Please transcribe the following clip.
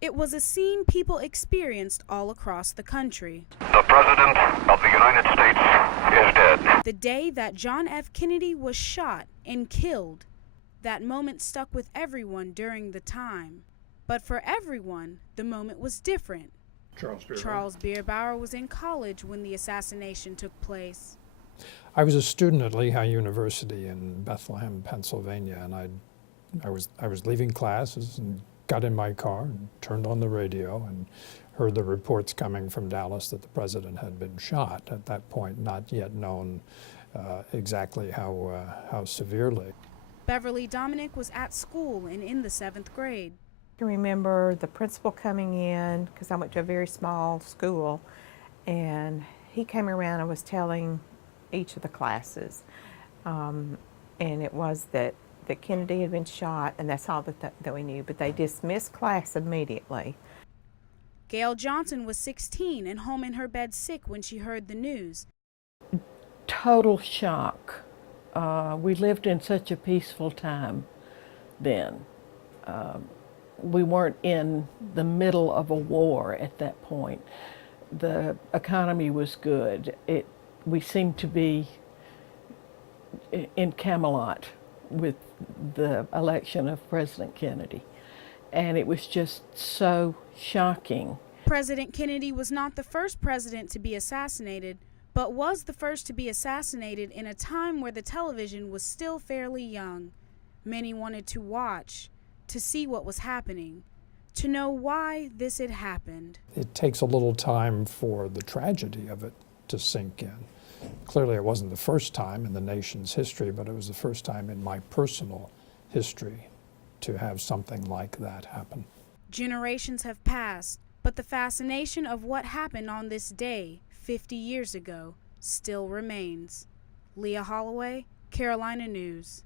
It was a scene people experienced all across the country. The President of the United States is dead. The day that John F. Kennedy was shot and killed, that moment stuck with everyone during the time. But for everyone, the moment was different. Charles Bierbauer was in college when the assassination took place. I was a student at Lehigh University in Bethlehem, Pennsylvania, and I was leaving classes and got in my car and turned on the radio and heard the reports coming from Dallas that the president had been shot. At that point, not yet known exactly how severely. Beverly Dominic was at school and in the 7th grade. I can remember the principal coming in, because I went to a very small school, and he came around and was telling each of the classes, and it was that Kennedy had been shot, and that's all that we knew, but they dismissed class immediately. Gail Johnson was 16 and home in her bed sick when she heard the news. Total shock. We lived in such a peaceful time then. We weren't in the middle of a war at that point. The economy was good. We seemed to be in Camelot with the election of President Kennedy. And it was just so shocking. President Kennedy was not the first president to be assassinated, but was the first to be assassinated in a time where the television was still fairly young. Many wanted to watch, to see what was happening, to know why this had happened. It takes a little time for the tragedy of it to sink in. Clearly it wasn't the first time in the nation's history, but it was the first time in my personal history to have something like that happen. Generations have passed, but the fascination of what happened on this day 50 years ago still remains. Leah Holloway, Carolina News.